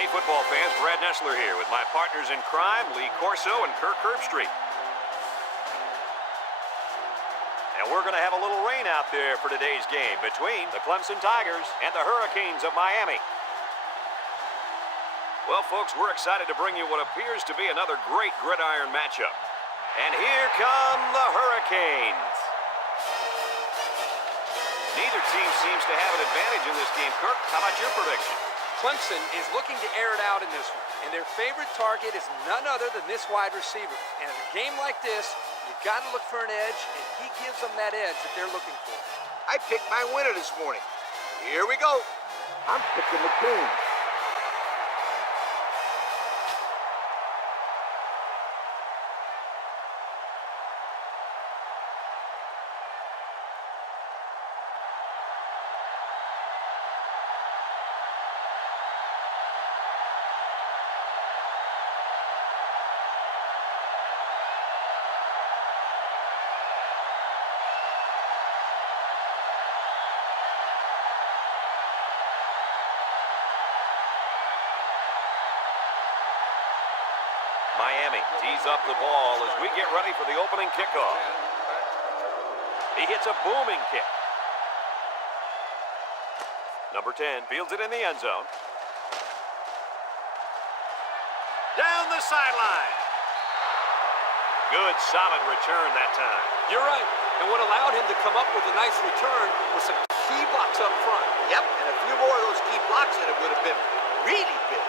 Hey, football fans, Brad Nessler here with my partners in crime, Lee Corso and Kirk Herbstreit. And we're going to have a little rain out there for today's game between the Clemson Tigers and the Hurricanes of Miami. Well, folks, we're excited to bring you what appears to be another great gridiron matchup. And here come the Hurricanes. Neither team seems to have an advantage in this game. Kirk, how about your prediction? Clemson is looking to air it out in this one, and their favorite target is none other than this wide receiver. And in a game like this, you've got to look for an edge, and he gives them that edge that they're looking for. I picked my winner this morning. Here we go. I'm picking the team. Miami tees up the ball as we get ready for the opening kickoff. He hits a booming kick. Number 10 fields it in the end zone. Down the sideline. Good, solid return that time. You're right. And what allowed him to come up with a nice return was some key blocks up front. Yep, and a few more of those key blocks in it would have been really big.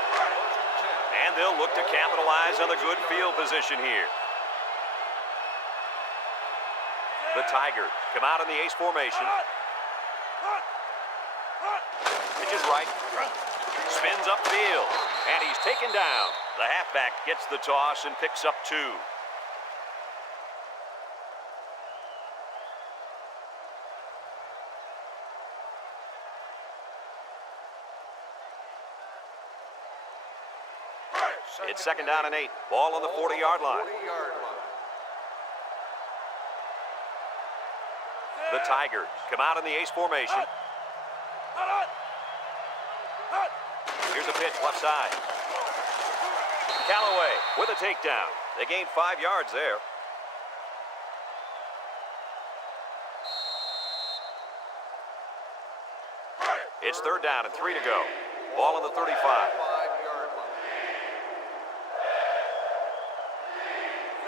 And they'll look to capitalize on the good field position here. The Tigers come out in the ace formation. Pitch is right. Spins upfield. And he's taken down. The halfback gets the toss and picks up 2. It's second down and 8. Ball on the 40-yard line. The Tigers come out in the ace formation. Here's a pitch left side. Callaway with a takedown. They gained 5 yards there. It's third down and 3 to go. Ball on the 35.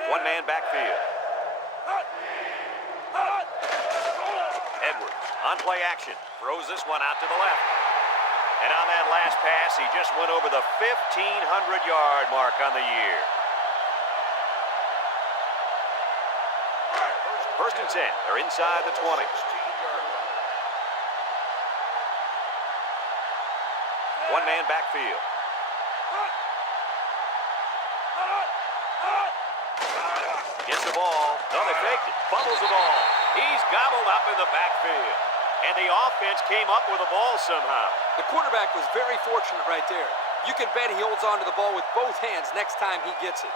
One-man backfield. Edwards on play action. Throws this one out to the left. And on that last pass, he just went over the 1,500-yard mark on the year. First and 10. They're inside the 20. One-man backfield. Gets the ball. No, they faked it. Fumbles the ball. He's gobbled up in the backfield. And the offense came up with the ball somehow. The quarterback was very fortunate right there. You can bet he holds on to the ball with both hands next time he gets it.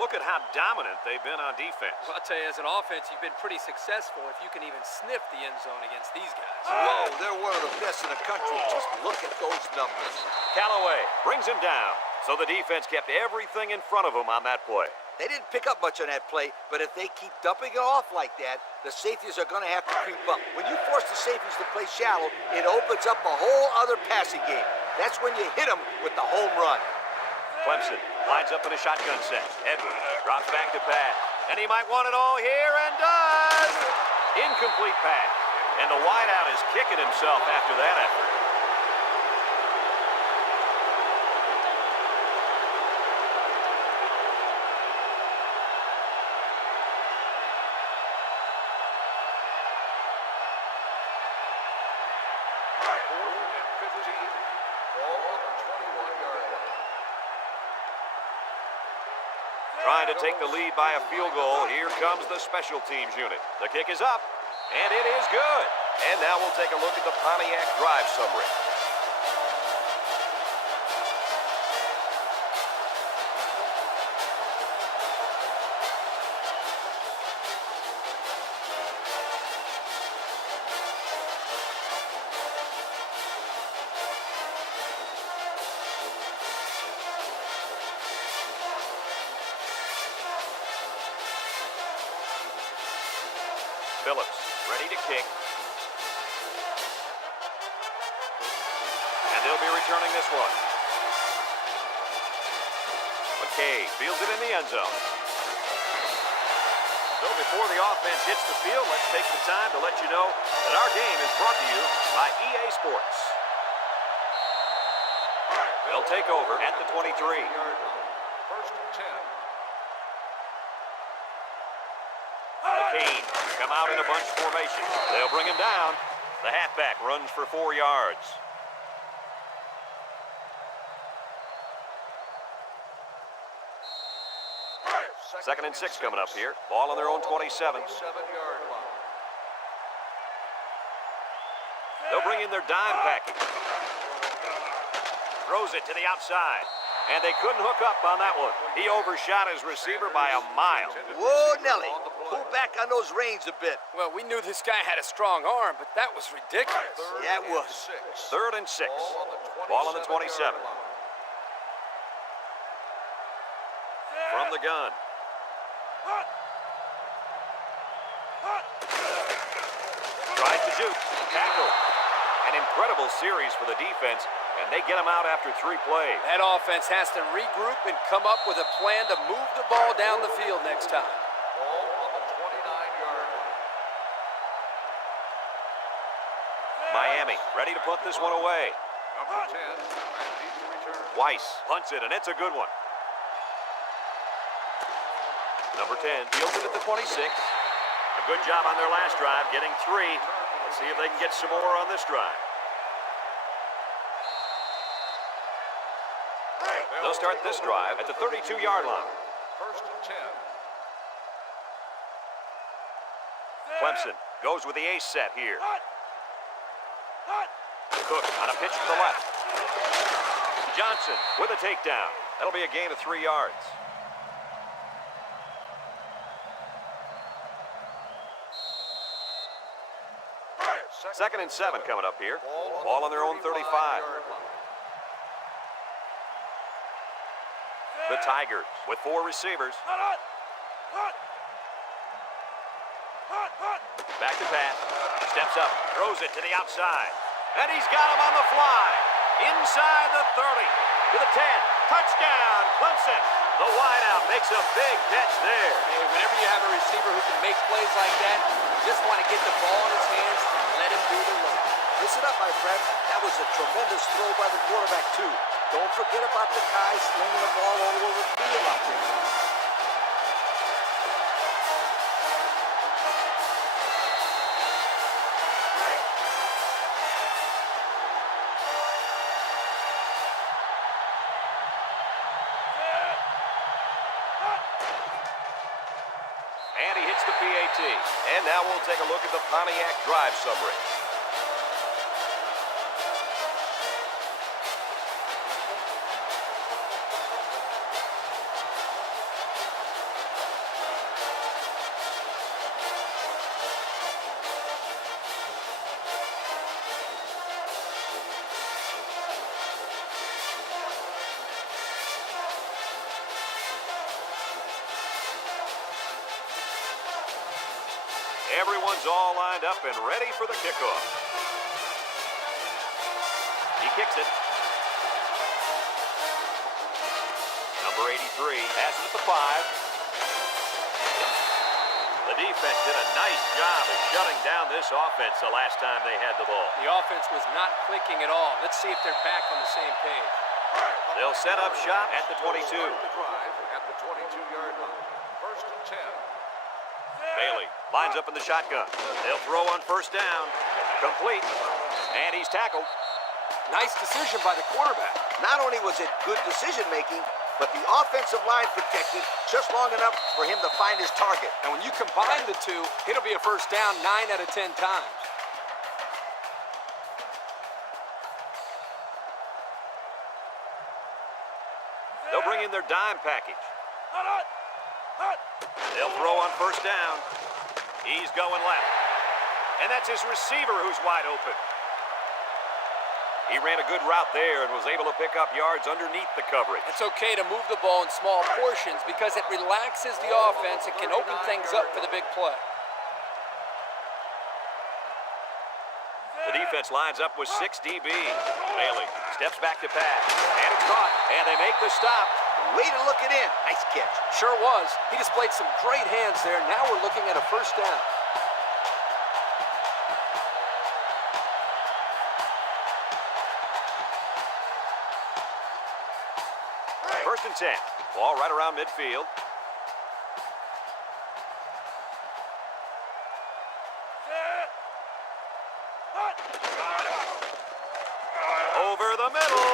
Look at how dominant they've been on defense. Well, I'll tell you, as an offense, you've been pretty successful if you can even sniff the end zone against these guys. Whoa, they're one of the best in the country. Just look at those numbers. Callaway brings him down. So the defense kept everything in front of him on that play. They didn't pick up much on that play, but if they keep dumping it off like that, the safeties are going to have to creep up. When you force the safeties to play shallow, it opens up a whole other passing game. That's when you hit them with the home run. Clemson lines up in a shotgun set. Edwards drops back to pass. And he might want it all here and does. Incomplete pass. And the wideout is kicking himself after that effort. Trying to take the lead by a field goal. Here comes the special teams unit. The kick is up, and it is good. And now we'll take a look at the Pontiac drive summary. Phillips ready to kick. And they'll be returning this one. McKay fields it in the end zone. So before the offense hits the field, let's take the time to let you know that our game is brought to you by EA Sports. They'll take over at the 23. First and 10. McCain come out in a bunch formation. They'll bring him down. The halfback runs for 4 yards. Second and 6 coming up here. Ball on their own 27. 7-yard line. They'll bring in their dime package. Throws it to the outside. And they couldn't hook up on that one. He overshot his receiver by a mile. Whoa, Nelly. Pull back on those reins a bit. Well, we knew this guy had a strong arm, but that was ridiculous. Yeah, it was. Third and 6. Ball on the 27. From the gun. Tries to shoot. Tackle. An incredible series for the defense, and they get him out after 3 plays. That offense has to regroup and come up with a plan to move the ball down the field next time. Ball on the 29-yard line. Miami ready to put this one away. Number 10, ready to return. Weiss punts it, and it's a good one. Number 10 fields it at the 26. A good job on their last drive, getting 3. Let's see if they can get some more on this drive. They'll start this drive at the 32-yard line. First and 10. Clemson goes with the ace set here. Cook on a pitch to the left. Johnson with a takedown. That'll be a gain of 3 yards. Second and 7 coming up here. Ball on their own 35. The Tigers with 4 receivers. Back to pass. Steps up. Throws it to the outside. And he's got him on the fly. Inside the 30. To the 10. Touchdown, Clemson. The wideout makes a big catch there. Hey, whenever you have a receiver who can make plays like that, you just want to get the ball in his hands and let him do the run. Listen up, my friend. That was a tremendous throw by the quarterback, too. Don't forget about the guy slinging the ball all over the field out there. And he hits the PAT. And now we'll take a look at the Pontiac drive summary. Everyone's all lined up and ready for the kickoff. He kicks it. Number 83 has it at the 5. The defense did a nice job of shutting down this offense the last time they had the ball. The offense was not clicking at all. Let's see if they're back on the same page. They'll set up shop at the 22. The drive at the 22-yard line. First and 10. Bailey lines up in the shotgun. They'll throw on first down. Complete. And he's tackled. Nice decision by the quarterback. Not only was it good decision-making, but the offensive line protected just long enough for him to find his target. And when you combine the two, it'll be a first down 9 out of 10 times. They'll bring in their dime package. They'll throw on first down. He's going left. And that's his receiver who's wide open. He ran a good route there and was able to pick up yards underneath the coverage. It's okay to move the ball in small portions because it relaxes the offense and can open things up for the big play. The defense lines up with 6 DB. Bailey steps back to pass. And it's caught. And they make the stop. Way to look it in. Nice catch. Sure was. He displayed some great hands there. Now we're looking at a first down. First and 10. Ball right around midfield. Over the middle.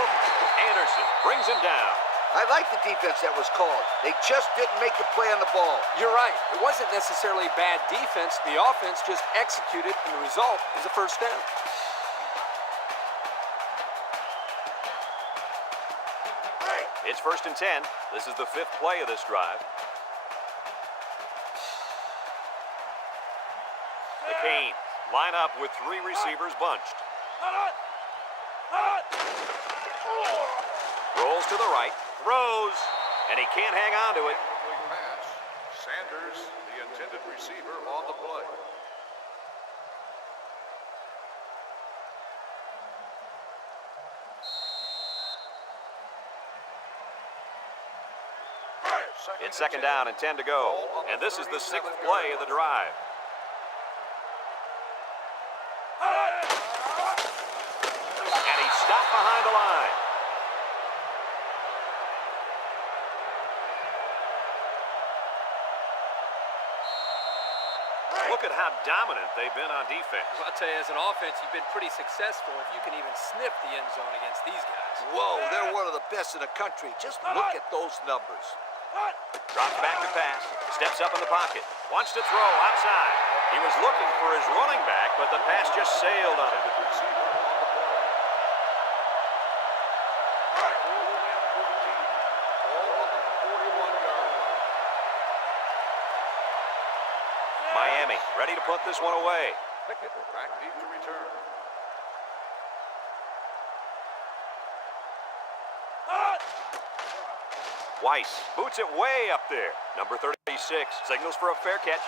Anderson brings him down. I like the defense that was called. They just didn't make the play on the ball. You're right. It wasn't necessarily bad defense. The offense just executed, and the result is a first down. It's first and 10. This is the 5th play of this drive. The Canes line up with 3 receivers bunched. Rolls to the right, throws, and he can't hang on to it. Incomplete pass. Sanders, the intended receiver, on the play. It's second down and 10 to go. And this is the 6th play of the drive. And he's stopped behind the line. Look at how dominant they've been on defense. Well, I'll tell you, as an offense, you've been pretty successful if you can even sniff the end zone against these guys. Whoa, they're one of the best in the country. Just look at those numbers. Drops back to pass. Steps up in the pocket. Wants to throw outside. He was looking for his running back, but the pass just sailed on him. Miami ready to put this one away. Back deep to return. Weiss boots it way up there. Number 36 signals for a fair catch.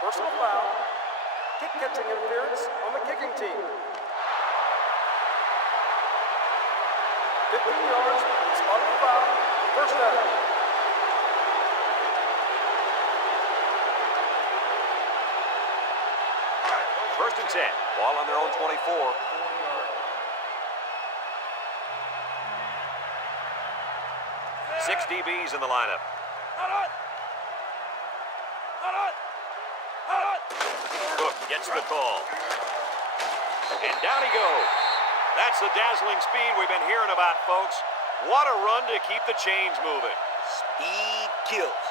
Personal foul. Kick catching interference on the kicking team. 15 yards. Spot the foul. First down. First and 10. Ball on their own 24. Six DBs in the lineup. Cook gets the call. And down he goes. That's the dazzling speed we've been hearing about, folks. What a run to keep the chains moving. Speed kills.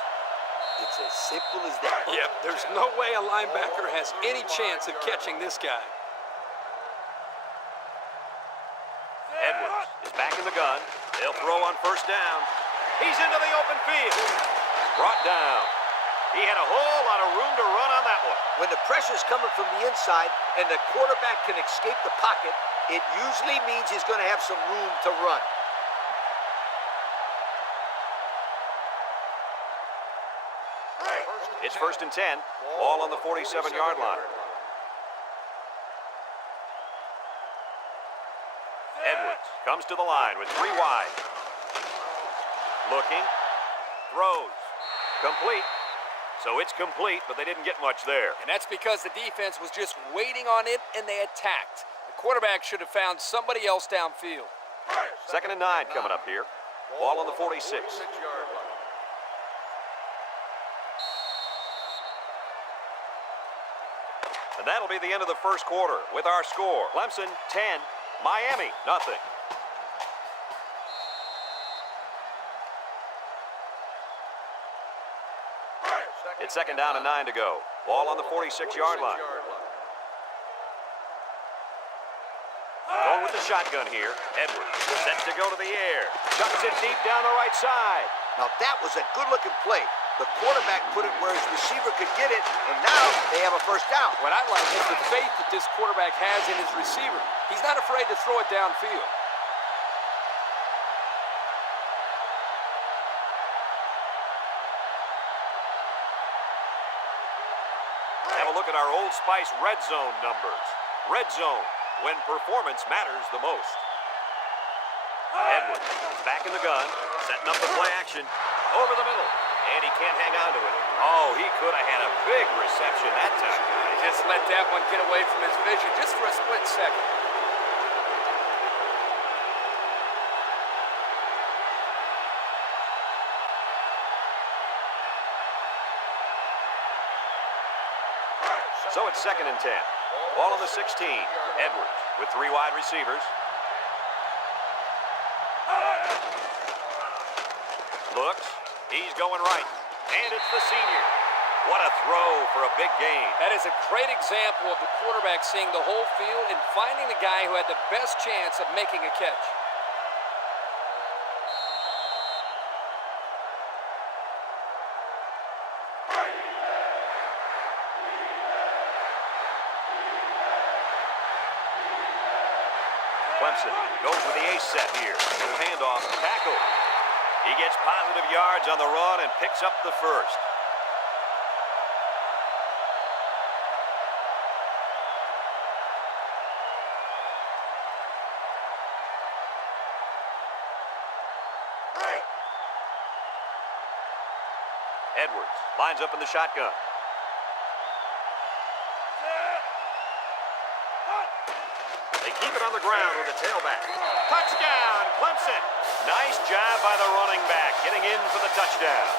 It's as simple as that. Yep, there's no way a linebacker has any chance of catching this guy. Edwards is back in the gun. They'll throw on first down. He's into the open field. Brought down. He had a whole lot of room to run on that one. When the pressure's coming from the inside and the quarterback can escape the pocket, it usually means he's going to have some room to run. It's first and 10. Ball on the 47-yard line. Edwards comes to the line with 3 wide. Looking. Throws. Complete. So it's complete, but they didn't get much there. And that's because the defense was just waiting on it, and they attacked. The quarterback should have found somebody else downfield. Second and 9 coming up here. Ball on the 46. 46-yard line. And that'll be the end of the first quarter with our score. Clemson 10, Miami nothing. It's second down and 9 to go. Ball on the 46-yard line. Going with the shotgun here. Edwards sets to go to the air. Chucks it deep down the right side. Now that was a good-looking play. The quarterback put it where his receiver could get it, and now they have a first down. What I like is the faith that this quarterback has in his receiver. He's not afraid to throw it downfield. Have a look at our Old Spice red zone numbers. Red zone, when performance matters the most. Edwards is back in the gun, setting up the play action. Over the middle, and he can't hang on to it. Oh, he could have had a big reception that time. Just let that one get away from his vision just for a split second. So it's 2nd and 10. Ball on the 16. Edwards with 3 wide receivers. Looks. He's going right. And it's the senior. What a throw for a big gain. That is a great example of the quarterback seeing the whole field and finding the guy who had the best chance of making a catch. Clemson goes with the ace set here. Little handoff, tackle. He gets positive yards on the run and picks up the first. Edwards lines up in the shotgun. They keep it on the ground with the tailback. Touchdown, Clemson. Nice job by the running back, getting in for the touchdown.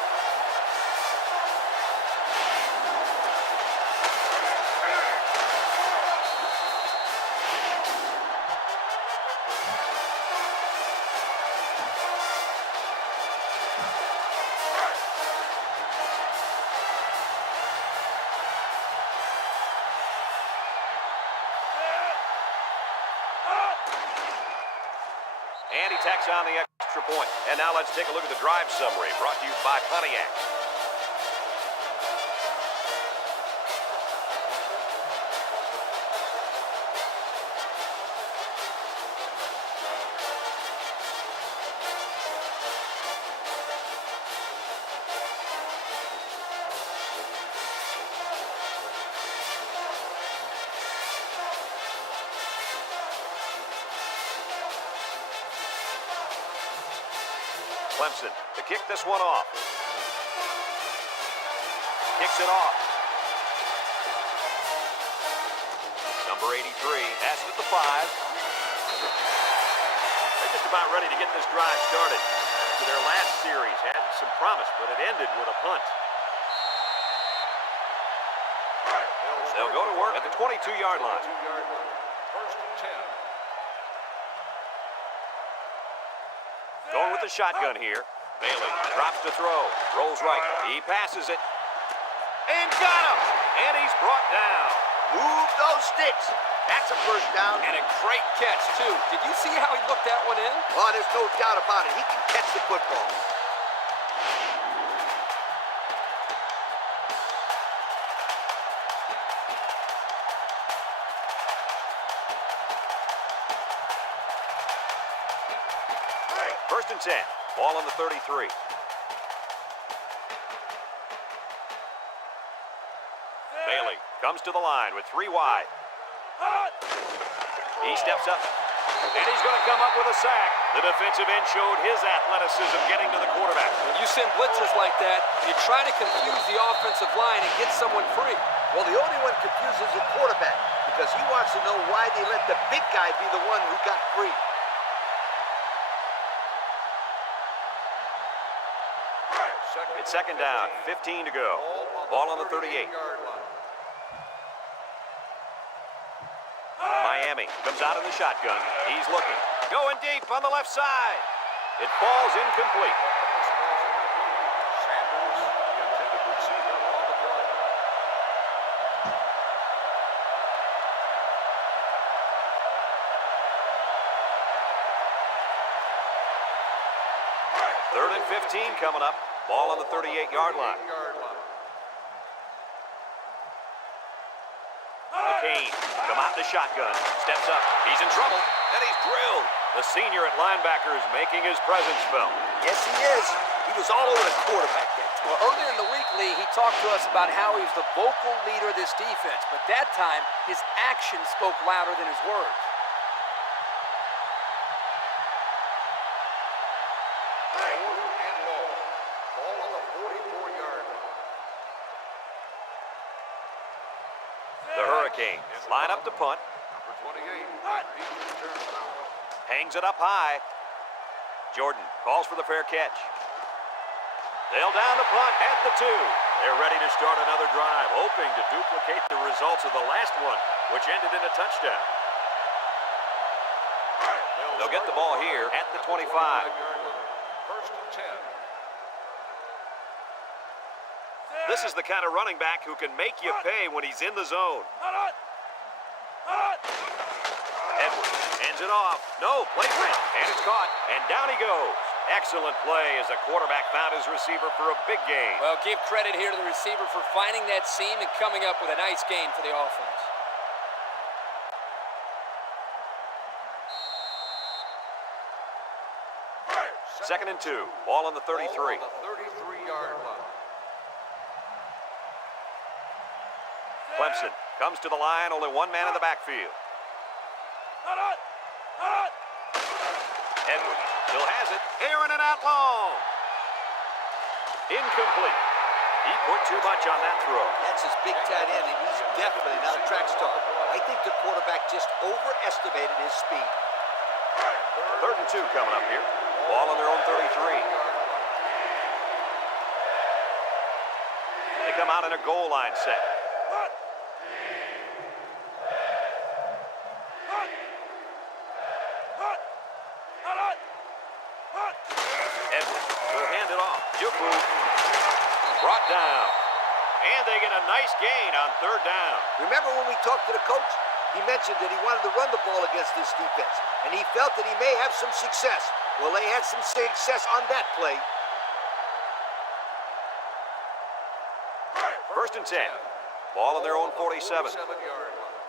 And he tacks on the extra point. And now let's take a look at the drive summary brought to you by Pontiac. Clemson to kick this one off. Kicks it off. Number 83 has it at the 5. They're just about ready to get this drive started. After their last series had some promise, but it ended with a punt. They'll go to work at the 22-yard line. 1st and 10. Going with the shotgun here. Bailey drops to throw. Rolls right. He passes it. And got him. And he's brought down. Move those sticks. That's a first down. And a great catch, too. Did you see how he looked that one in? Oh, there's no doubt about it. He can catch the football. First and 10. Ball on the 33. Bailey comes to the line with 3 wide. He steps up, and he's going to come up with a sack. The defensive end showed his athleticism getting to the quarterback. When you send blitzers like that, you try to confuse the offensive line and get someone free. Well, the only one confused is the quarterback because he wants to know why they let the big guy be the one who got free. It's 2nd down, 15 to go. Ball on the 38. Miami comes out in the shotgun. He's looking. Going deep on the left side. It falls incomplete. Sanders, the intended receiver, on the play. Third and 15 coming up. Ball on the 38-yard line. McCain come out the shotgun. Steps up. He's in trouble. And he's drilled. The senior at linebacker is making his presence felt. Yes, he is. He was all over the quarterback that time. Well, earlier in the week, Lee, he talked to us about how he was the vocal leader of this defense, but that time, his actions spoke louder than his words. Ball on the 44-yard line. The Hurricanes line up to punt. Number 28, back deep return. Hangs it up high. Jordan calls for the fair catch. They'll down the punt at the 2. They're ready to start another drive, hoping to duplicate the results of the last one, which ended in a touchdown. They'll get the ball here at the 25. First and 10. This is the kind of running back who can make you pay when he's in the zone. Edwards hands it off. No, play print, and it's caught, and down he goes. Excellent play as a quarterback found his receiver for a big gain. Well, give credit here to the receiver for finding that seam and coming up with a nice gain for the offense. Second and 2. Ball on the 33. Ball on the 33-yard line. Clemson comes to the line, only one man in the backfield. Edwards still has it. Airing it out long. Incomplete. He put too much on that throw. That's his big tight end, and he's definitely not a track star. I think the quarterback just overestimated his speed. Third and 2 coming up here. Ball on their own 33. They come out in a goal line set. Edwards will hand it off. Juku brought down. And they get a nice gain on third down. Remember when we talked to the coach? He mentioned that he wanted to run the ball against this defense, and he felt that he may have some success. Well, they had some success on that play. First and 10. Ball on their own 47. 47-yard line.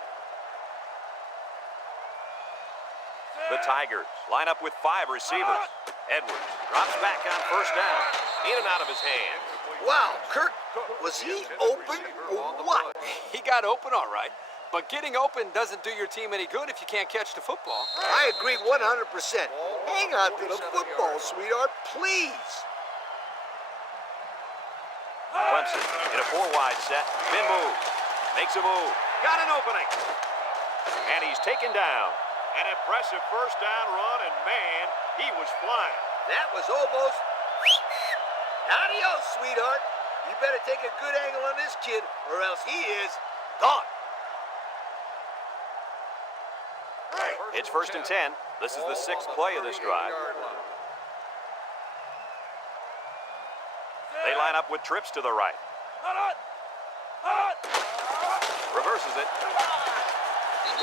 The Tigers line up with 5 receivers. Edwards drops back on first down. In and out of his hands. Wow, Kirk, was he open or what? He got open all right, but getting open doesn't do your team any good if you can't catch the football. I agree 100%. Hang on to the football, sweetheart, please. Clemson in a 4-wide set. Spin move. Makes a move. Got an opening. And he's taken down. An impressive first down run, and man, he was flying. That was almost... Adios, sweetheart. You better take a good angle on this kid, or else he is gone. It's first and 10. This is the 6th play of this drive. They line up with trips to the right. Reverses it.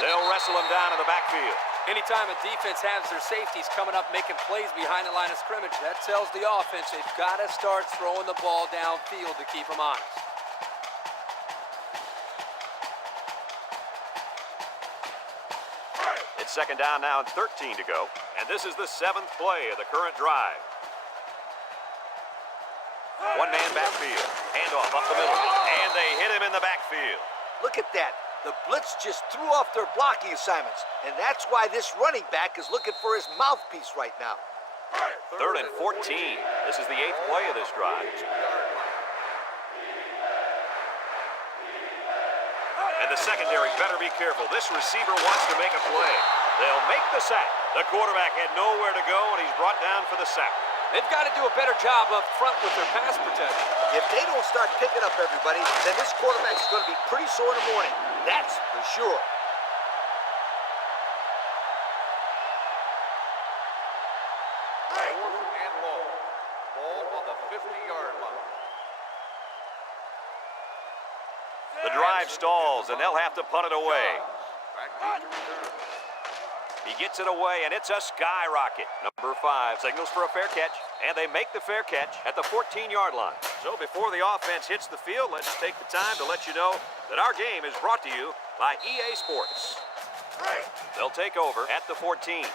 They'll wrestle him down in the backfield. Anytime a defense has their safeties coming up making plays behind the line of scrimmage, that tells the offense they've got to start throwing the ball downfield to keep them honest. It's second down now and 13 to go. And this is the 7th play of the current drive. One man backfield. Handoff up the middle. And they hit him in the backfield. Look at that. The blitz just threw off their blocking assignments, and that's why this running back is looking for his mouthpiece right now. Third and 14. This is the 8th play of this drive. And the secondary better be careful. This receiver wants to make a play. They'll make the sack. The quarterback had nowhere to go, and he's brought down for the sack. They've got to do a better job up front with their pass protection. If they don't start picking up everybody, then this quarterback is going to be pretty sore in the morning. That's for sure. Fourth and long. Ball on the 50-yard line. The drive stalls, and they'll have to punt it away. Back deep to return. He gets it away, and it's a skyrocket. Number 5 signals for a fair catch, and they make the fair catch at the 14-yard line. So before the offense hits the field, let's take the time to let you know that our game is brought to you by EA Sports. They'll take over at the 14.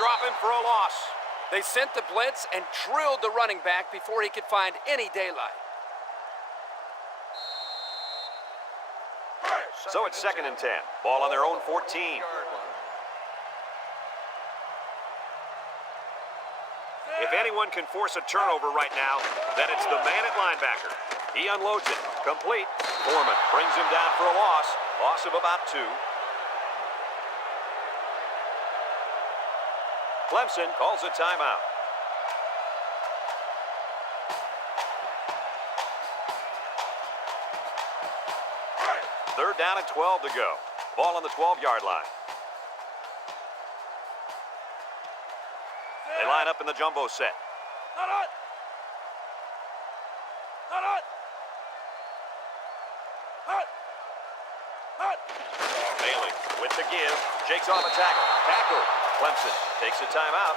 drop him for a loss. They sent the blitz and drilled the running back before he could find any daylight. So it's 2nd and 10. Ball on their own 14. If anyone can force a turnover right now, then it's the man at linebacker. He unloads it. Complete. Foreman brings him down for a loss. Loss of about 2. Clemson calls a timeout. Third down and 12 to go. Ball on the 12-yard line. They line up in the jumbo set. Bailey with the give. Shakes off a tackle. Tackle. Clemson takes a timeout.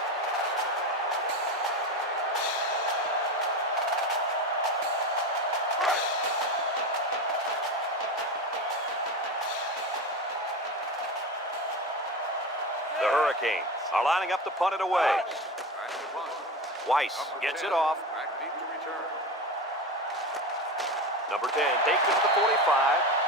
The Hurricanes are lining up to punt it away. Weiss gets it off. Back deep to return. Number 10 takes it to the 45.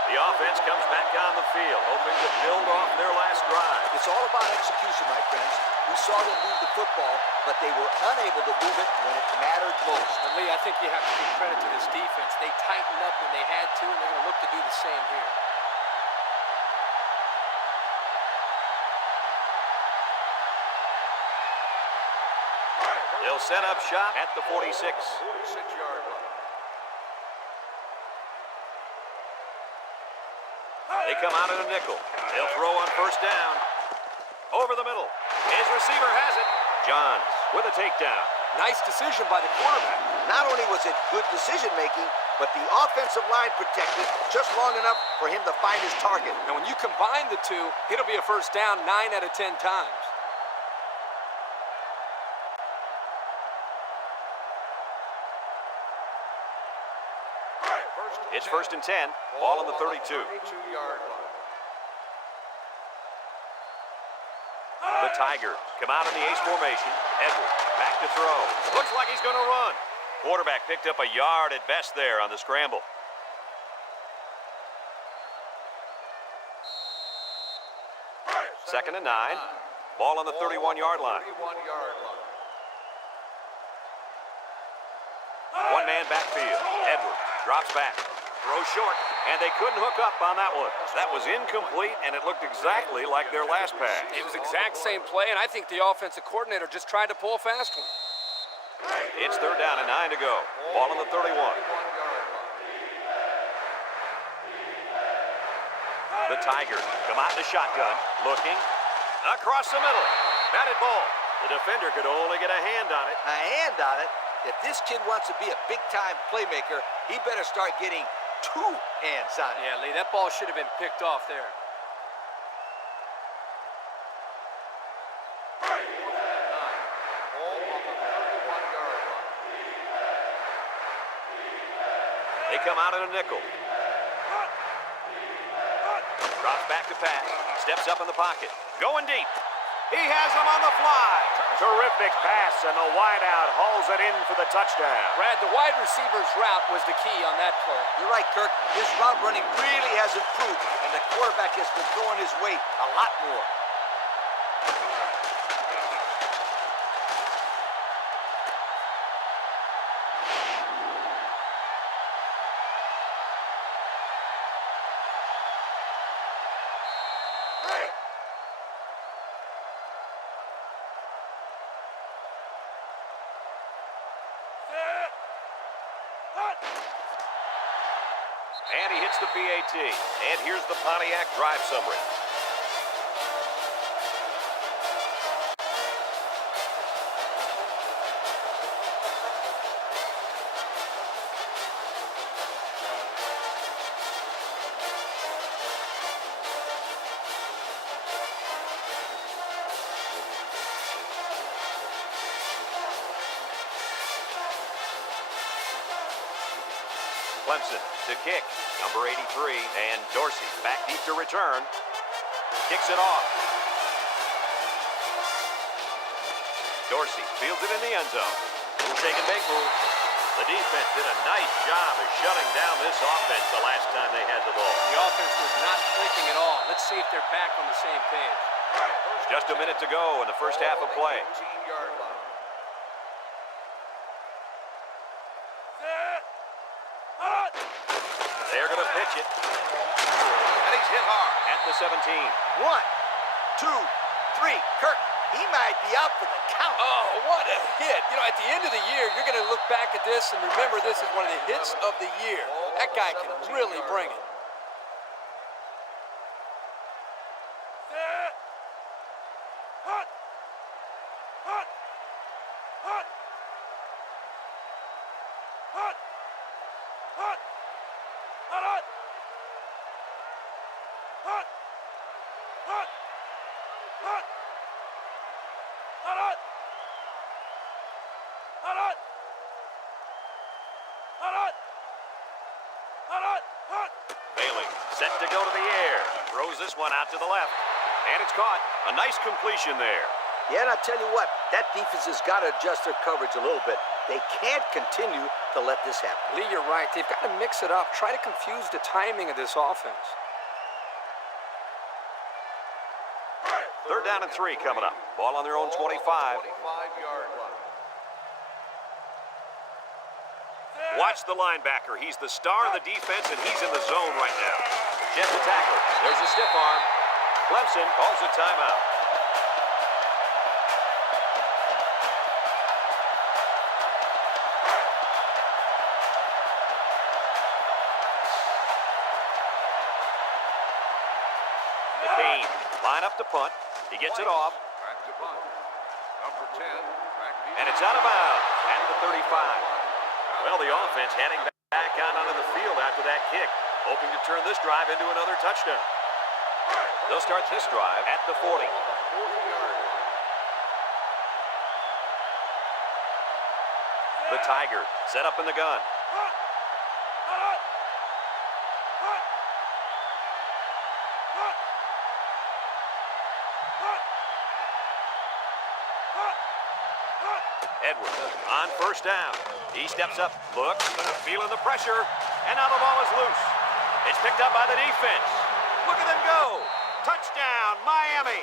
The offense comes back on the field, hoping to build off their last drive. It's all about execution, my friends. We saw them move the football, but they were unable to move it when it mattered most. And Lee, I think you have to give credit to this defense. They tightened up when they had to, and they're going to look to do the same here. They'll set up shop at the 46. 46-yard line. They come out in a nickel. They'll throw on first down. Over the middle. His receiver has it. Johns with a takedown. Nice decision by the quarterback. Not only was it good decision-making, but the offensive line protected just long enough for him to find his target. And when you combine the two, it'll be a first down 9 out of 10 times. It's 1st and 10. Ball on the 32. 32-yard line. The Tigers come out in the ace formation. Edwards back to throw. Looks like he's going to run. Quarterback picked up a yard at best there on the scramble. Second and 9. Ball on the 31-yard line. 31-yard line. One man backfield. Edwards drops back. Throws short, and they couldn't hook up on that one. That was incomplete, and it looked exactly like their last pass. It was the exact same play, and I think the offensive coordinator just tried to pull a fast one. It's 3rd down and 9 to go. Ball on the 31. 31-yard line. The Tigers come out in the shotgun, looking across the middle. Batted ball. The defender could only get a hand on it. A hand on it. If this kid wants to be a big-time playmaker, he better start getting 2 hands on it. Yeah, Lee, that ball should have been picked off there. Ball on the 31-yard line. They come out in a nickel. Drops back to pass. Steps up in the pocket. Going deep. He has him on the fly. Terrific pass, and the wideout hauls it in for the touchdown. Brad, the wide receiver's route was the key on that play. You're right, Kirk. His route running really has improved, and the quarterback has been throwing his weight a lot more. And he hits the PAT. And here's the Pontiac drive summary. Clemson to kick, number 83, and Dorsey back deep to return. Kicks it off. Dorsey fields it in the end zone. Little take and make move. The defense did a nice job of shutting down this offense the last time they had the ball. The offense was not clicking at all. Let's see if they're back on the same page. Just a minute to go in the first half of play. 18-yard line. They're going to pitch it. And he's hit hard. At the 17. 1, 2, 3. Kirk, he might be out for the count. Oh, what a hit. You know, at the end of the year, you're going to look back at this and remember this is one of the hits of the year. That guy can really bring it. Bailey set to go to the air. Throws this one out to the left. And it's caught. A nice completion there. Yeah, and I tell you what, that defense has got to adjust their coverage a little bit. They can't continue to let this happen. Lee, you're right. They've got to mix it up. Try to confuse the timing of this offense. 3rd down and 3 coming up. Ball on their own 25. 25-yard line. Watch the linebacker. He's the star of the defense, and he's in the zone right now. Jet to tackle. There's a stiff arm. Clemson calls a timeout. McCain, line up to punt. He gets it off. Back to punt. Number 10. Back deep. And it's out of bounds at the 35. Well, the offense heading back out onto the field after that kick, hoping to turn this drive into another touchdown. They'll start this drive at the 40. 40-yard line. The Tiger set up in the gun. Edwards on 1st down. He steps up, looks, feeling the pressure, and now the ball is loose. It's picked up by the defense. Look at them go. Touchdown, Miami.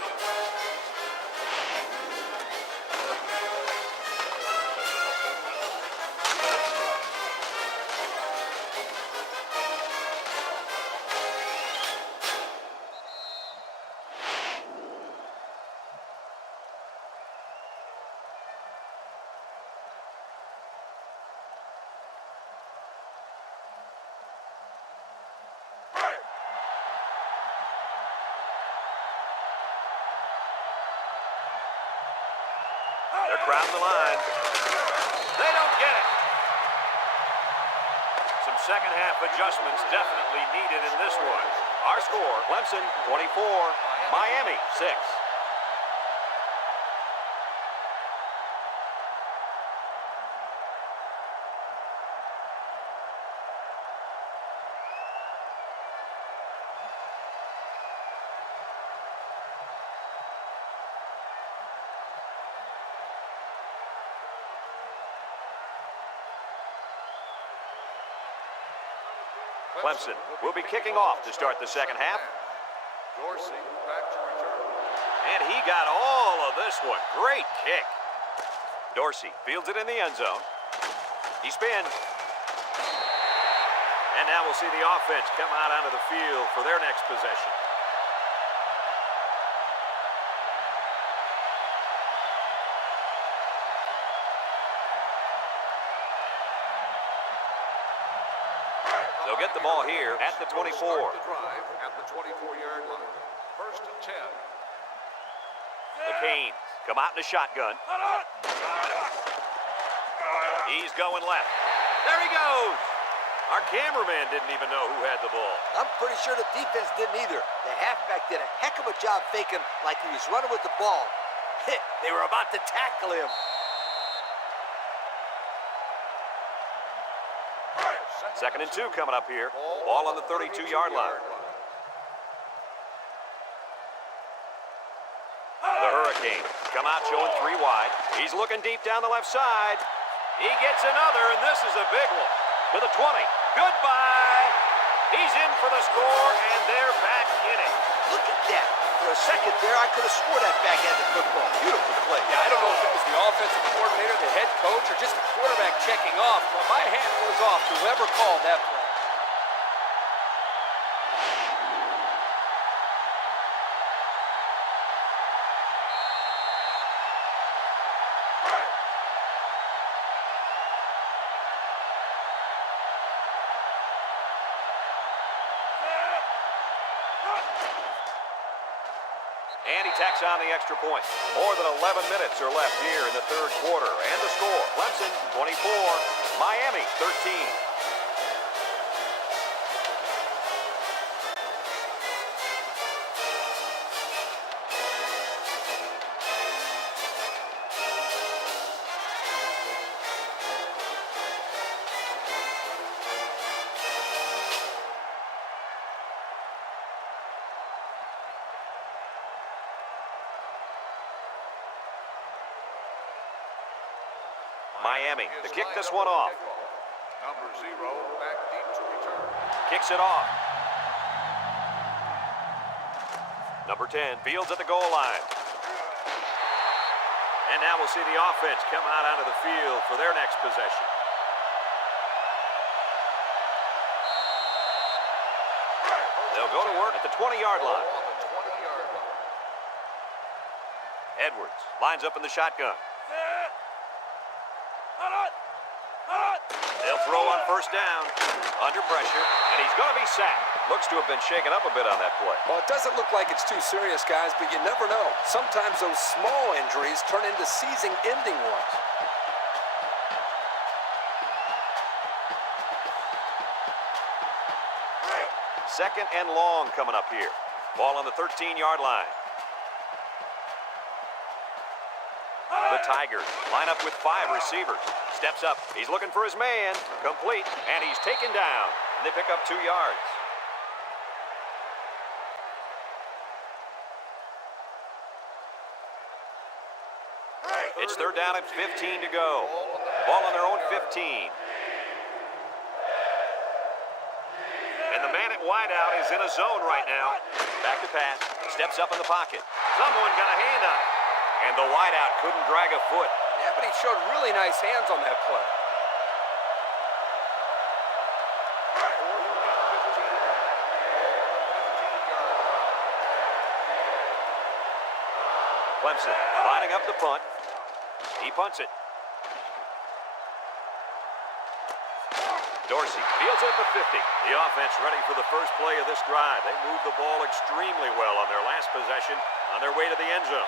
They're crowding the line. They don't get it. Some second half adjustments definitely needed in this one. Our score, Clemson 24, Miami 6. Clemson will be kicking off to start the second half. Dorsey back to return. And he got all of this one. Great kick. Dorsey fields it in the end zone. He spins. And now we'll see the offense come out onto the field for their next possession. They'll get the ball here at the 24. Start the drive at the 24-yard line. 1st and 10. The Canes come out in a shotgun. He's going left. There he goes. Our cameraman didn't even know who had the ball. I'm pretty sure the defense didn't either. The halfback did a heck of a job faking like he was running with the ball. They were about to tackle him. 2nd and 2 coming up here. Ball on the 32-yard line. The Hurricanes come out showing 3 wide. He's looking deep down the left side. He gets another, and this is a big one. To the 20. Goodbye. He's in for the score, and they're back in it. Look at that. For a second there, I could have swore that backhanded football. Beautiful play. Yeah, I don't know if it was the offensive coordinator, the head coach, or just the quarterback checking off, but my hat goes off to whoever called that play. And he tacks on the extra point. More than 11 minutes are left here in the third quarter. And the score, Clemson 24, Miami 13. Miami to kick this one off. Number 0 back deep to return. Kicks it off. Number 10 fields at the goal line. And now we'll see the offense come out onto the field for their next possession. They'll go to work at the 20-yard line. On the 20-yard line. Edwards lines up in the shotgun. They'll throw on first down. Under pressure, and he's going to be sacked. Looks to have been shaken up a bit on that play. Well, it doesn't look like it's too serious, guys, but you never know. Sometimes those small injuries turn into season-ending ones. Second and long coming up here. Ball on the 13-yard line. The Tigers line up with 5 receivers. Steps up. He's looking for his man. Complete. And he's taken down. And they pick up 2 yards. It's third down and 15 to go. Ball on their own 15. And the man at wideout is in a zone right now. Back to pass. Steps up in the pocket. Someone got a hand on it. And the wideout couldn't drag a foot. Yeah, but he showed really nice hands on that play. Clemson lining up the punt. He punts it. Dorsey fields it at the 50. The offense ready for the first play of this drive. They moved the ball extremely well on their last possession on their way to the end zone.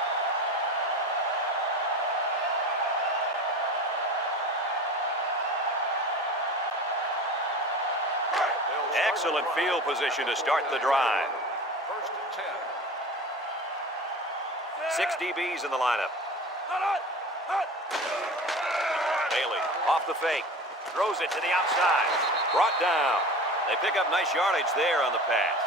Excellent field position to start the drive. First and 10. 6 DBs in the lineup. Bailey off the fake. Throws it to the outside. Brought down. They pick up nice yardage there on the pass.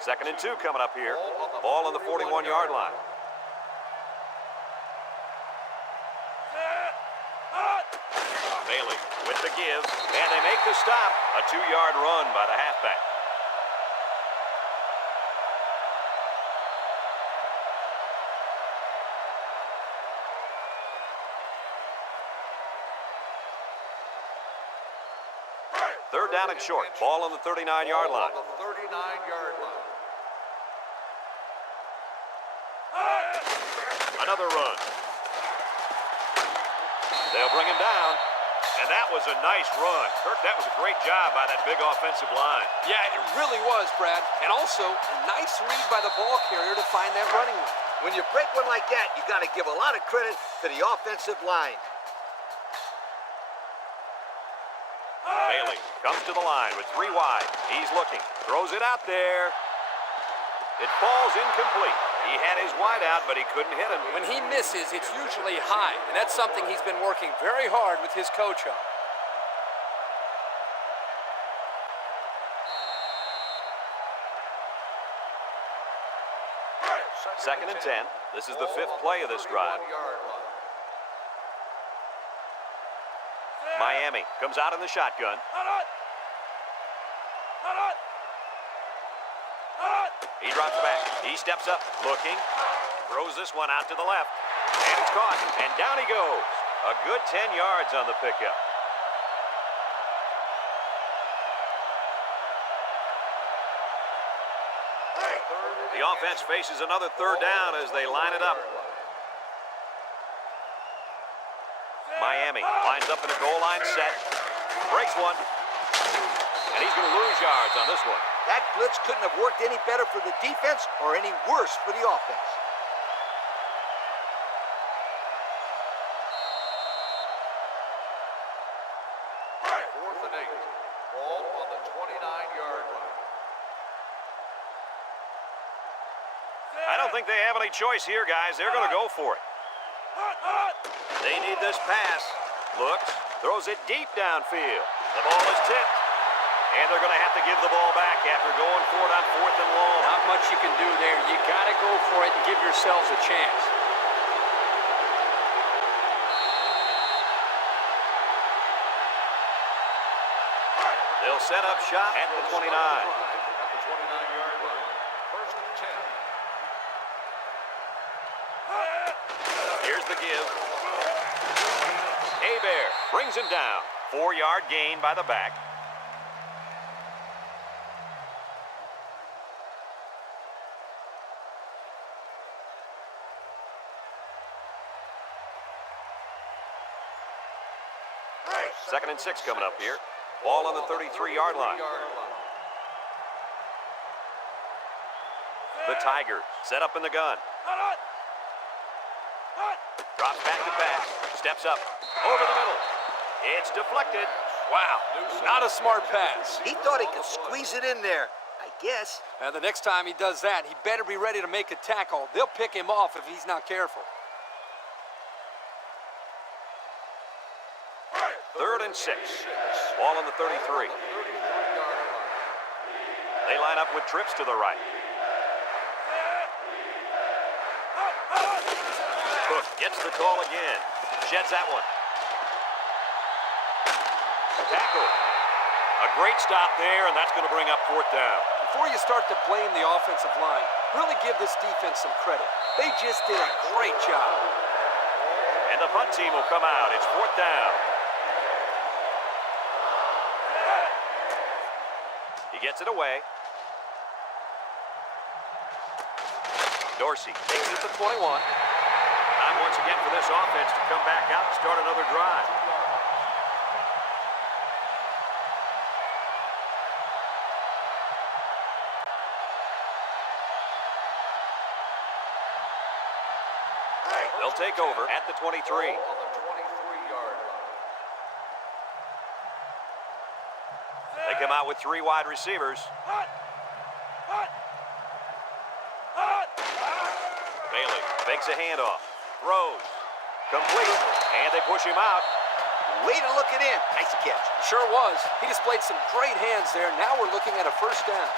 Second and 2 coming up here. Ball on the 41-yard line. Bailey with the give, and they make the stop. A 2-yard run by the halfback. Third down and short. Ball on the 39-yard line. On the 39-yard line. Another run. They'll bring him down. And that was a nice run. Kirk, that was a great job by that big offensive line. Yeah, it really was, Brad. And also, a nice read by the ball carrier to find that running lane. When you break one like that, you got to give a lot of credit to the offensive line. Bailey comes to the line with 3 wide. He's looking. Throws it out there. It falls incomplete. He had his wide out, but he couldn't hit him. When he misses, it's usually high, and that's something he's been working very hard with his coach on. Second and 10. This is the 5th play of this drive. Miami comes out in the shotgun. He drops back. He steps up, looking. Throws this one out to the left. And it's caught. And down he goes. A good 10 yards on the pickup. The offense faces another 3rd down as they line it up. Miami lines up in a goal line set. Breaks one. And he's going to lose yards on this one. That blitz couldn't have worked any better for the defense or any worse for the offense. Fourth and 8. Ball on the 29-yard line. I don't think they have any choice here, guys. They're going to go for it. They need this pass. Looks, throws it deep downfield. The ball is tipped. And they're going to have to give the ball back after going for it on 4th and long. Not much you can do there. You got to go for it and give yourselves a chance. They'll set up shop at the 29. At the 29-yard line. First and 10. Here's the give. Hebert brings him down. 4-yard gain by the back. Second and 6 coming up here. Ball on the 33-yard line. The Tigers set up in the gun. Drops back to pass. Steps up. Over the middle. It's deflected. Wow, not a smart pass. He thought he could squeeze it in there, I guess. Now, the next time he does that, he better be ready to make a tackle. They'll pick him off if he's not careful. 3rd and 6. Ball on the 33. They line up with trips to the right. Cook gets the call again. Sheds that one. Tackle. A great stop there, and that's going to bring up 4th down. Before you start to blame the offensive line, really give this defense some credit. They just did a great job. And the punt team will come out. It's 4th down. He gets it away. Dorsey takes it to 21. Time once again for this offense to come back out and start another drive. They'll take over at the 23. On the 23-yard line. They come out with 3 wide receivers. Bailey fakes a handoff. Throws. Complete. And they push him out. Way to look it in. Nice catch. Sure was. He displayed some great hands there. Now we're looking at a 1st down.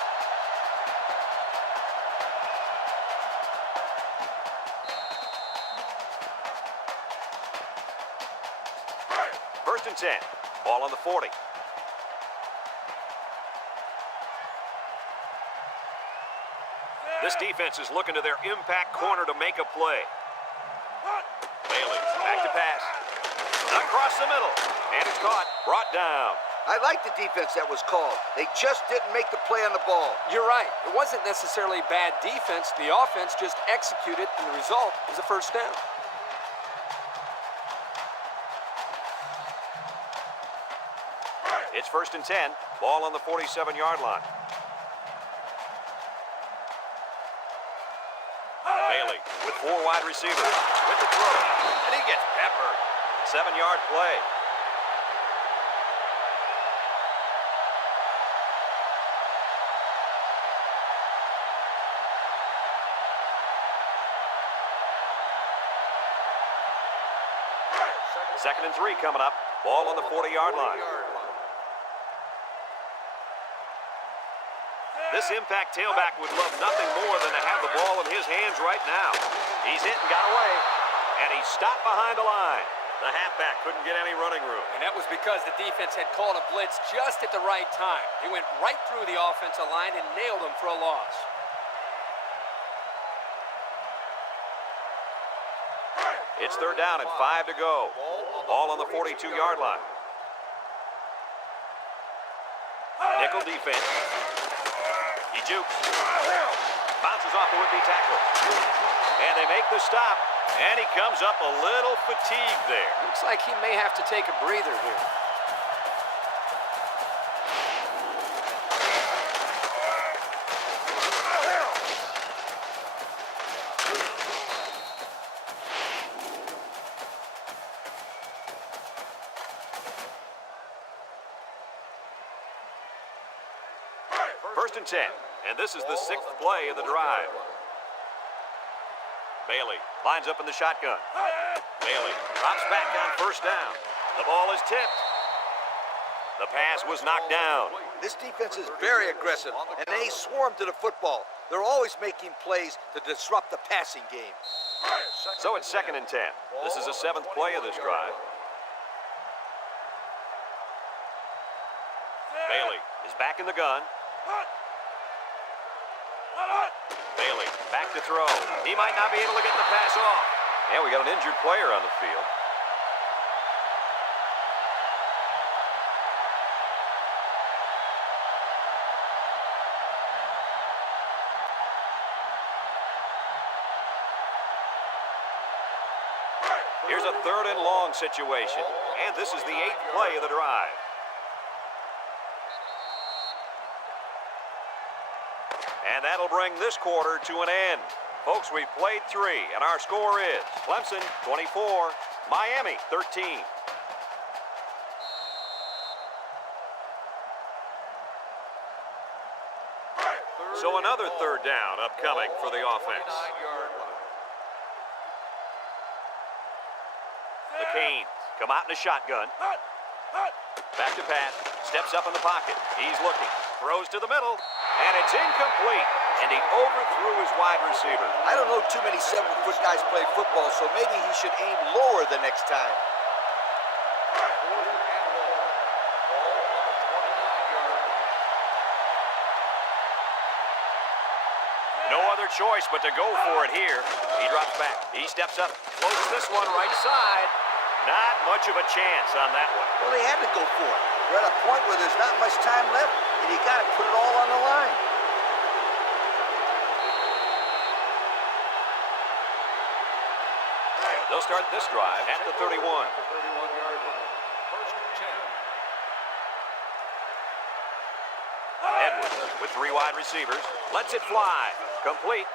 First and 10. Ball on the 40. This defense is looking to their impact corner to make a play. Bailey, back to pass. Across the middle. And it's caught. Brought down. I like the defense that was called. They just didn't make the play on the ball. You're right. It wasn't necessarily bad defense. The offense just executed, and the result was a 1st down. It's 1st and 10. Ball on the 47-yard line. Bailey with 4 wide receivers. With the throw. And he gets peppered. 7-yard play. 2nd and 3 coming up. Ball on the 40-yard line. This impact tailback would love nothing more than to have the ball in his hands right now. He's hit and got away, and he's stopped behind the line. The halfback couldn't get any running room. And that was because the defense had called a blitz just at the right time. He went right through the offensive line and nailed him for a loss. It's 3rd down and 5 to go. Ball on the 42-yard line. Nickel defense. He jukes. Bounces off the would-be tackle. And they make the stop. And he comes up a little fatigued there. Looks like he may have to take a breather here. First and 10, and this is the 6th play of the drive. Bailey lines up in the shotgun. Bailey drops back on 1st down. The ball is tipped. The pass was knocked down. This defense is very aggressive, and they swarm to the football. They're always making plays to disrupt the passing game. So it's 2nd and 10. This is the 7th play of this drive. Bailey is back in the gun. Bailey back to throw. He might not be able to get the pass off. And we got an injured player on the field. Here's a 3rd and long situation. And this is the 8th play of the drive. And that'll bring this quarter to an end. Folks, we played 3, and our score is Clemson 24, Miami 13. So another 3rd down upcoming for the offense. The Canes come out in a shotgun. Back to pass, steps up in the pocket. He's looking, throws to the middle, and it's incomplete. And he overthrew his wide receiver. I don't know too many 7-foot guys play football, so maybe he should aim lower the next time. No other choice but to go for it here. He drops back. He steps up, floats this one right side. Not much of a chance on that one. Well, they had to go for it. We're at a point where there's not much time left, and you got to put it all on the line. They'll start this drive at the 31. Edwards with 3 wide receivers. Lets it fly. Complete.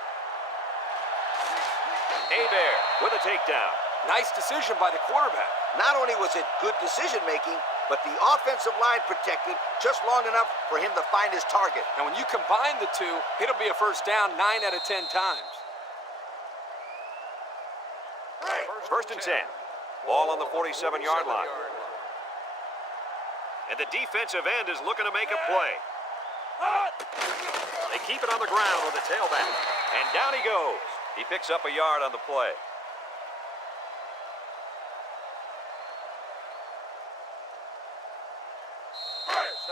Hebert with a takedown. Nice decision by the quarterback. Not only was it good decision-making, but the offensive line protected just long enough for him to find his target. And when you combine the two, it'll be a 1st down 9 out of 10 times. 1st and 10. Ball on the 47-yard line. And the defensive end is looking to make a play. They keep it on the ground with the tailback. And down he goes. He picks up a yard on the play.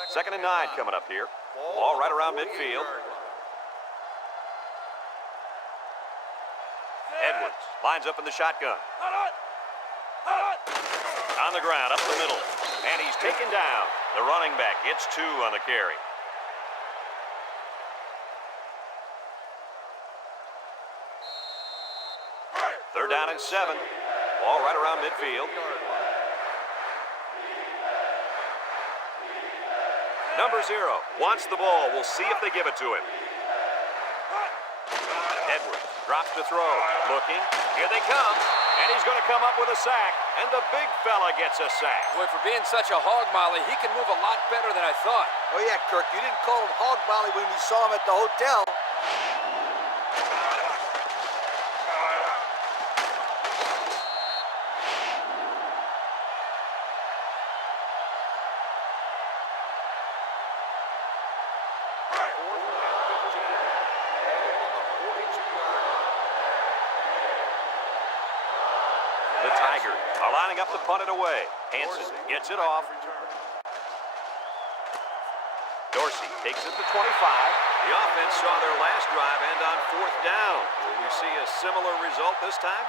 Second and 9 coming up here. Ball right around midfield. Edwards lines up in the shotgun. On the ground, up the middle. And he's taken down. The running back gets 2 on the carry. Third down and 7. Ball right around midfield. Number 0 wants the ball. We'll see if they give it to him. Edwards drops to throw. Looking. Here they come. And he's going to come up with a sack. And the big fella gets a sack. Boy, for being such a hog molly, he can move a lot better than I thought. Oh, yeah, Kirk, you didn't call him hog molly when we saw him at the hotel. are lining up to punt it away. Hansen gets it off. Dorsey takes it to 25. The offense saw their last drive end on 4th down. Will we see a similar result this time?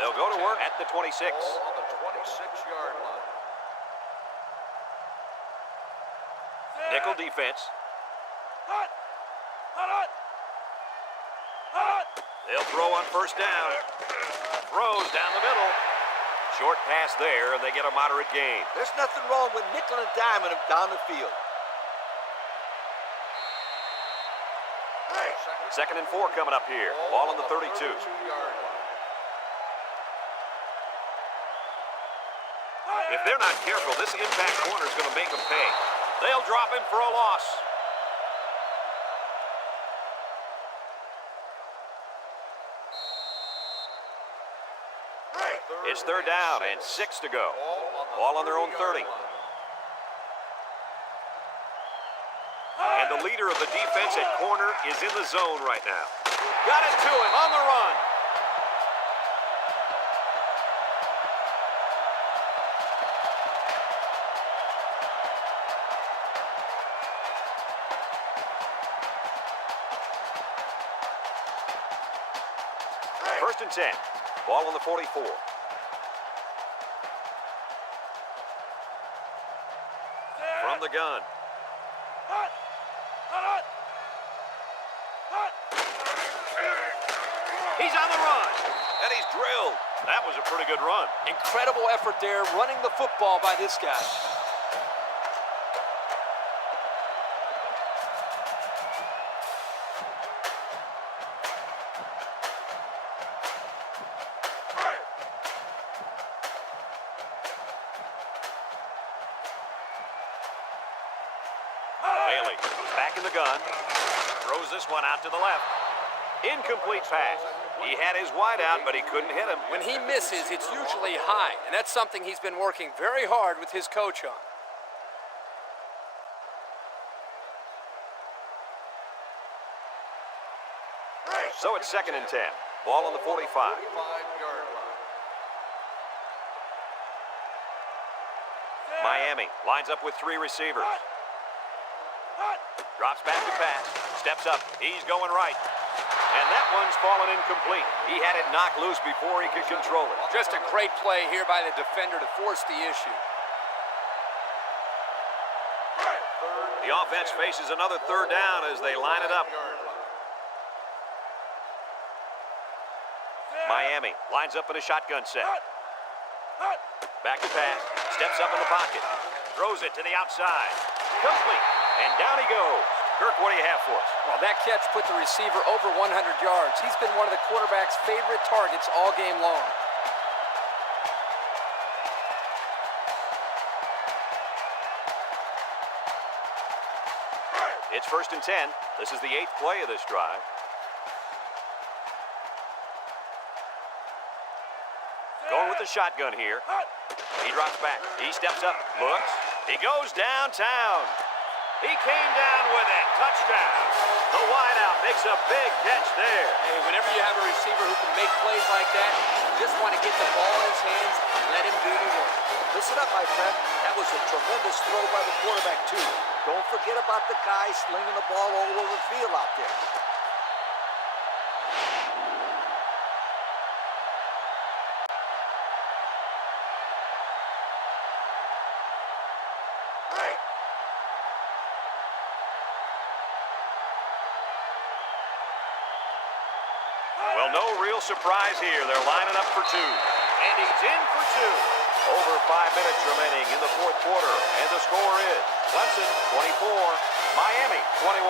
They'll go to work at the 26. Ball on the 26-yard line. Nickel defense. They'll throw on 1st down. Throws down the middle. Short pass there, and they get a moderate gain. There's nothing wrong with nickel and diming him down the field. 2nd and 4 coming up here. Ball on the 32. 32-yard line. If they're not careful, this impact corner is going to make them pay. They'll drop him for a loss. It's 3rd down and 6 to go. Ball on their own 30. And the leader of the defense at corner is in the zone right now. Got it to him on the run. First and 10. Ball on the 44. From the gun. He's on the run. And he's drilled. That was a pretty good run. Incredible effort there running the football by this guy. Bailey back in the gun. Throws this one out to the left. Incomplete pass. He had his wide out, but he couldn't hit him. When he misses, it's usually high, and that's something he's been working very hard with his coach on. So it's 2nd and 10. Ball on the 45. 45-yard line. Miami lines up with 3 receivers. Drops back to pass. Steps up. He's going right. And that one's fallen incomplete. He had it knocked loose before he could control it. Just a great play here by the defender to force the issue. The offense faces another 3rd down as they line it up. Miami lines up in a shotgun set. Back to pass. Steps up in the pocket. Throws it to the outside. Complete. And down he goes. Kirk, what do you have for us? Well, that catch put the receiver over 100 yards. He's been one of the quarterback's favorite targets all game long. It's 1st and 10. This is the 8th play of this drive. Going with the shotgun here. He drops back. He steps up. Looks. He goes downtown. He came down with it. Touchdown. The wideout makes a big catch there. Hey, whenever you have a receiver who can make plays like that, you just want to get the ball in his hands and let him do the work. Listen up, my friend. That was a tremendous throw by the quarterback, too. Don't forget about the guy slinging the ball all over the field out there. Well, no real surprise here. They're lining up for 2. And he's in for 2. Over 5 minutes remaining in the 4th quarter. And the score is Clemson 24, Miami 21.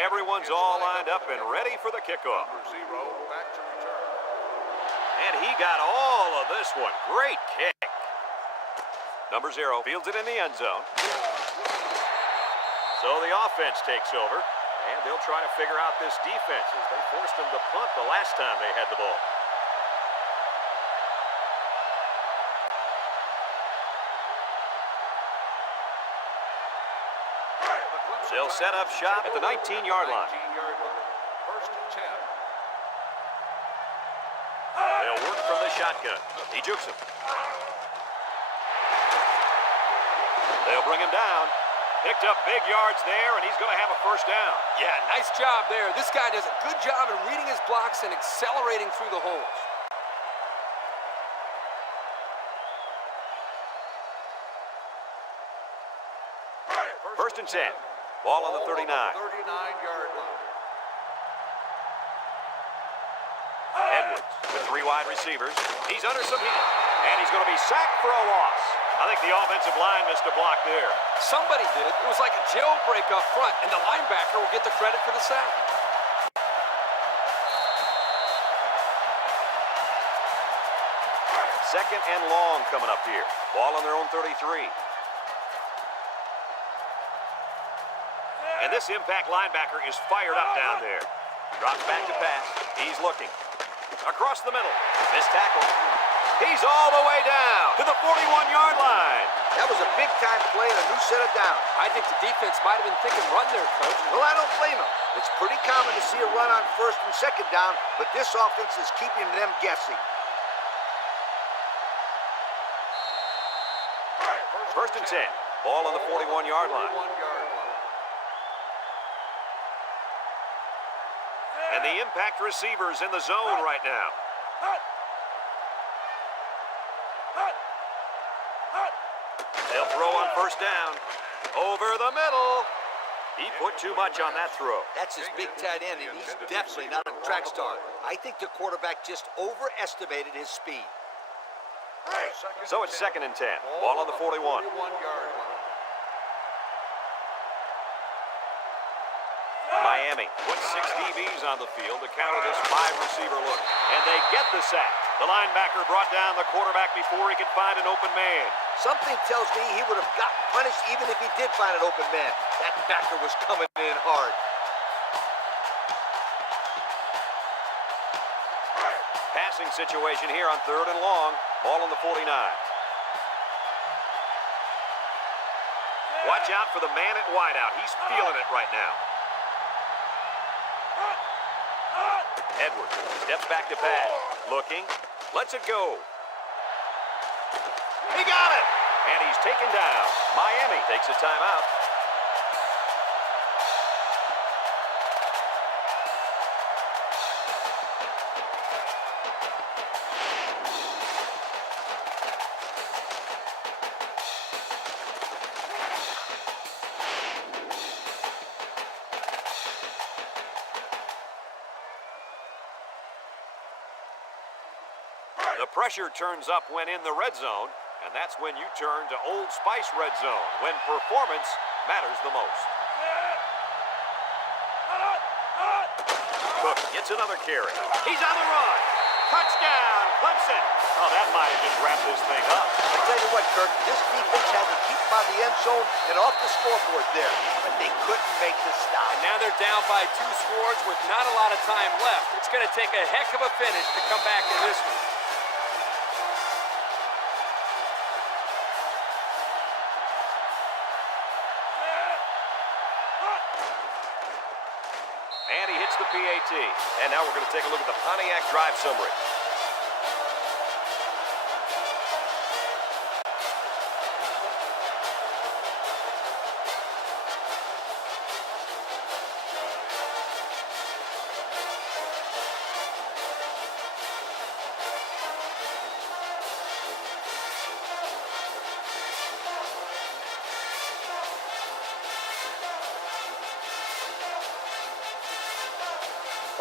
Everyone's all lined up and ready for the kickoff. Number 0 back to return. And he got all of this one. Great kick. Number 0 fields it in the end zone. So the offense takes over, and they'll try to figure out this defense as they forced them to punt the last time they had the ball. They'll set up shop at the 19-yard line. 19-yard line. First and 10. They'll work from the shotgun. He jukes him. They'll bring him down. Picked up big yards there, and he's going to have a first down. Yeah, nice job there. This guy does a good job in reading his blocks and accelerating through the holes. First and 10. Ball on the 39. 39-yard line. Edwards with 3 wide receivers. He's under some heat, and he's going to be sacked for a loss. I think the offensive line missed a block there. Somebody did. It was like a jailbreak up front, and the linebacker will get the credit for the sack. Second and long coming up here. Ball on their own 33. And this impact linebacker is fired up down there. Drops back to pass. He's looking. Across the middle. Missed tackle. He's all the way down to the 41-yard line. That was a big-time play and a new set of downs. I think the defense might have been thinking run there, Coach. Well, I don't blame him. It's pretty common to see a run on first and second down, but this offense is keeping them guessing. First and 10. Ball on the 41-yard line. 41-yard line. And the impact receiver's in the zone right now. They'll throw on first down. Over the middle. He put too much on that throw. That's his big tight end, and he's definitely not a track star. I think the quarterback just overestimated his speed. So it's second and 10. Ball on the 41. 41-yard line. Miami puts 6 DBs on the field to counter this 5-receiver look. And they get the sack. The linebacker brought down the quarterback before he could find an open man. Something tells me he would have gotten punished even if he did find an open man. That backer was coming in hard. Passing situation here on third and long. Ball on the 49. Watch out for the man at wideout. He's feeling it right now. Edwards steps back to pass. Looking. Lets it go. He got it! And he's taken down. Miami takes a timeout. The pressure turns up when in the red zone, and that's when you turn to Old Spice Red Zone, when performance matters the most. Cook gets another carry. He's on the run. Touchdown, Clemson. Oh, that might have just wrapped this thing up. I tell you what, Kirk, this defense had to keep him on the end zone and off the scoreboard there, but they couldn't make the stop. And now they're down by 2 scores with not a lot of time left. It's going to take a heck of a finish to come back in this one. And he hits the PAT. And now we're going to take a look at the Pontiac drive summary.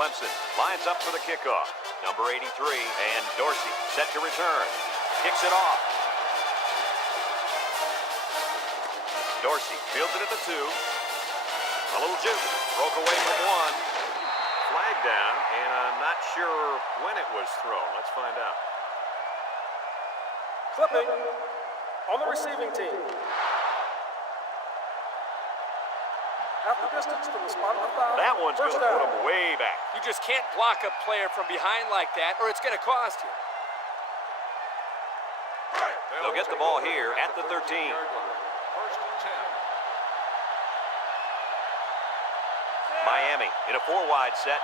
Clemson lines up for the kickoff. Number 83, and Dorsey set to return. Kicks it off. Dorsey fields it at the 2. A little juke. Broke away from one. Flag down, and I'm not sure when it was thrown. Let's find out. Clipping on the receiving team. Half the distance from the spot of the foul. That one's going to First put down. him way back. You just can't block a player from behind like that, or it's going to cost you. They'll get the ball here at the 13. First and 10. Miami in a 4-wide set.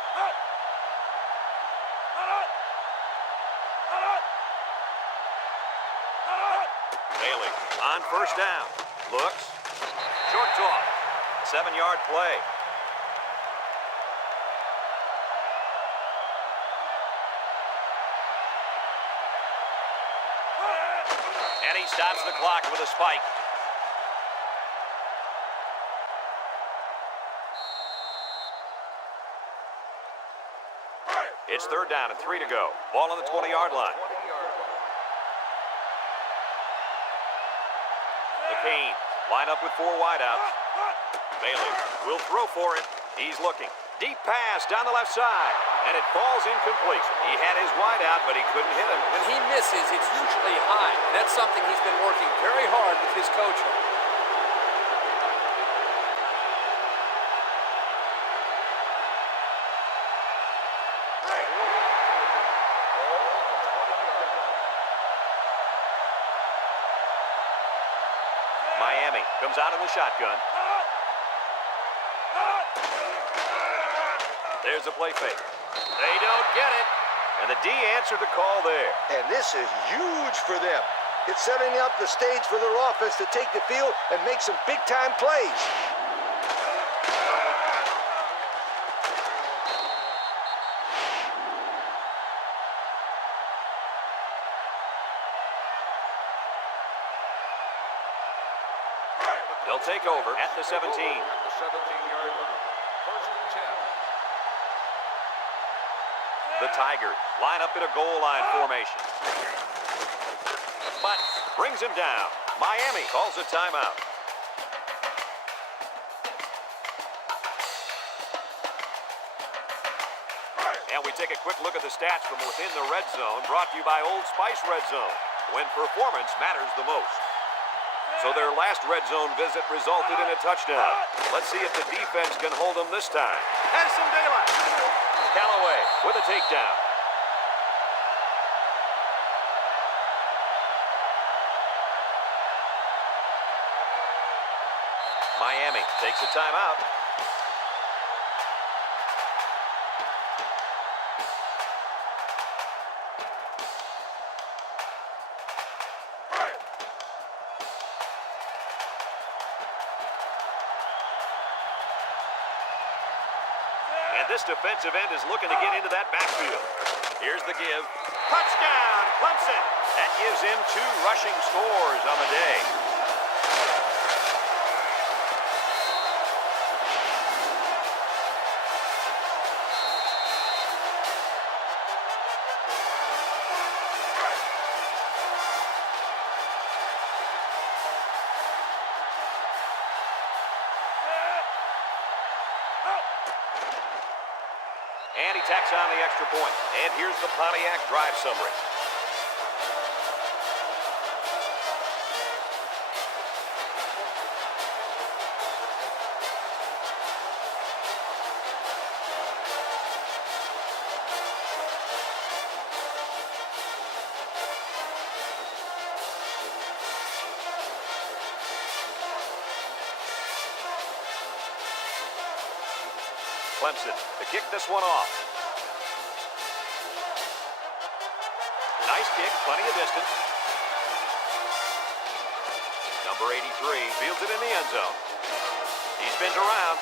Bailey on first down. Looks. Short toss. 7-yard play. And he stops the clock with a spike. It's 3rd down and 3 to go. Ball on the 20-yard line. McCain line up with 4 wideouts. Bailey will throw for it. He's looking. Deep pass down the left side. And it falls incomplete. He had his wideout, but he couldn't hit him. When he misses, it's usually high. And that's something he's been working very hard with his coach on. Miami comes out in the shotgun. There's a play fake. They don't get it. And the D answered the call there. And this is huge for them. It's setting up the stage for their offense to take the field and make some big-time plays. They'll take over at the 17. At the 17-yard line. First and 10. The Tigers line up in a goal line formation. But brings him down. Miami calls a timeout. And we take a quick look at the stats from within the red zone, brought to you by Old Spice Red Zone, when performance matters the most. So their last red zone visit resulted in a touchdown. Let's see if the defense can hold them this time. Has some daylight. Callaway with a takedown. Miami takes a timeout. And this defensive end is looking to get into that backfield. Here's the give. Touchdown, Clemson. That gives him 2 rushing scores on the day. And he tacks on the extra point. And here's the Pontiac drive summary. Clemson to kick this one off. Nice kick, plenty of distance. Number 83 fields it in the end zone. He spins around.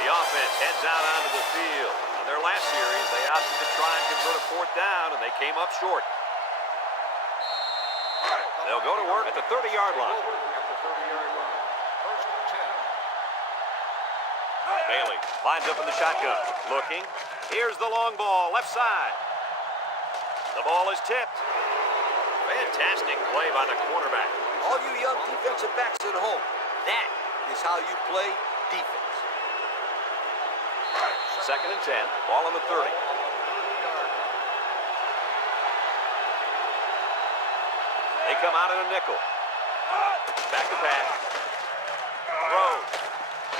The offense heads out onto the field. On their last series, they opted to try and convert a 4th down, and they came up short. They'll go to work at the 30-yard line. At the 30-yard line. First and 10. Bailey lines up in the shotgun. Looking. Here's the long ball, left side. The ball is tipped. Fantastic play by the quarterback. All you young defensive backs at home, that is how you play defense. Second and 10, ball on the 30. They come out in a nickel. Back to pass. Throws.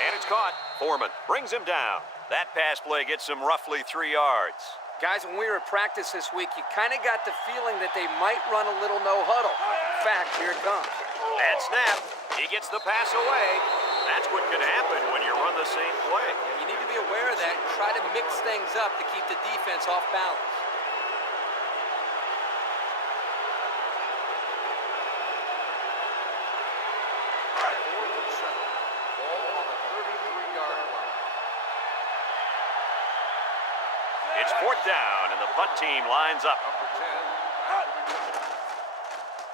And it's caught. Foreman brings him down. That pass play gets him roughly 3 yards. Guys, when we were at practice this week, you kind of got the feeling that they might run a little no huddle. In fact, here it comes. Bad snap. He gets the pass away. That's what can happen when you run the same play. You need to be aware of that and try to mix things up to keep the defense off balance. It's fourth down, and the punt team lines up.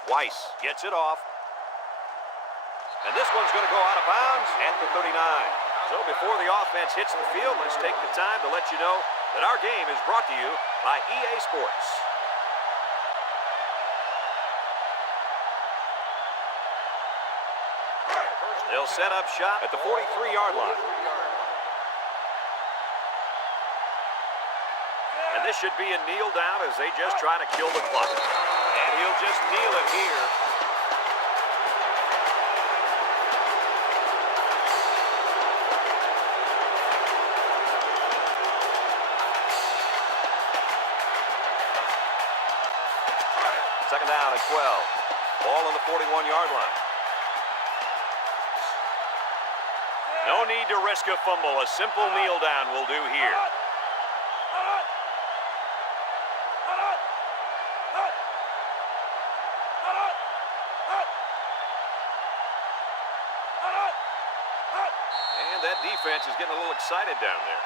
Weiss gets it off. And this one's going to go out of bounds at the 39. So before the offense hits the field, let's take the time to let you know that our game is brought to you by EA Sports. They'll set up shop at the 43-yard line. And this should be a kneel down as they just try to kill the clock. And he'll just kneel it here. Second down and 12. Ball on the 41-yard line. No need to risk a fumble. A simple kneel down will do here. And that defense is getting a little excited down there.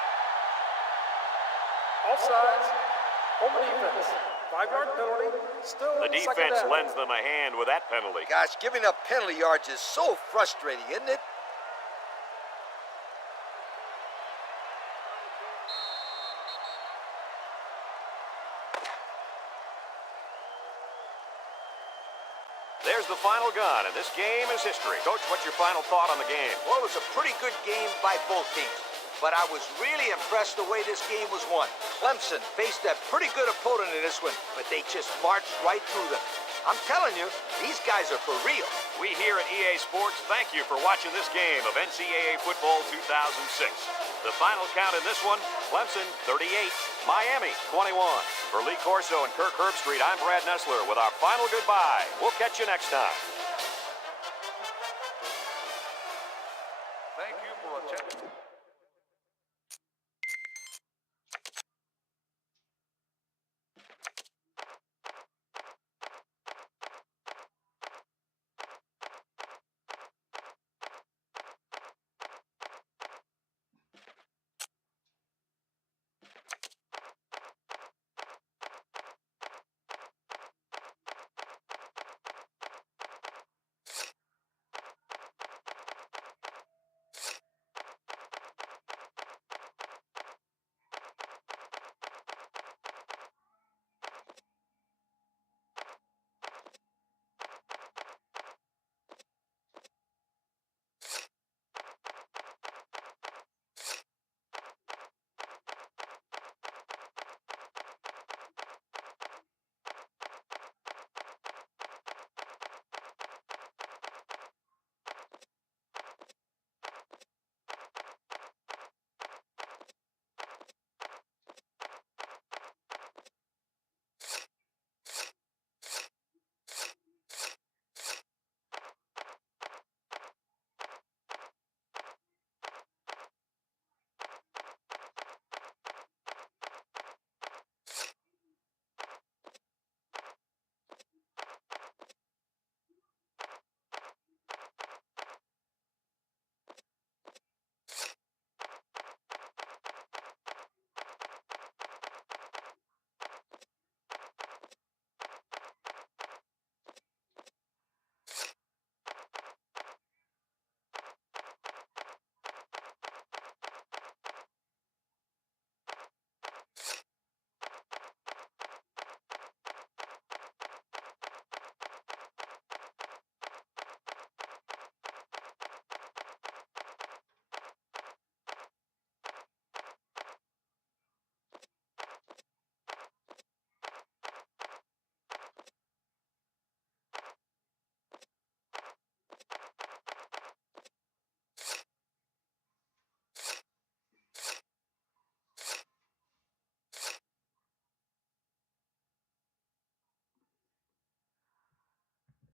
Offsides. Home defense. 5-yard penalty. Still The defense lends them a hand with that penalty. Gosh, giving up penalty yards is so frustrating, isn't it? There's the final gun, and this game is history. Coach, what's your final thought on the game? Well, it was a pretty good game by both teams, but I was really impressed the way this game was won. Clemson faced a pretty good opponent in this one, but they just marched right through them. I'm telling you, these guys are for real. We here at EA Sports thank you for watching this game of NCAA Football 2006. The final count in this one, Clemson 38, Miami 21. For Lee Corso and Kirk Herbstreit, I'm Brad Nessler with our final goodbye. We'll catch you next time.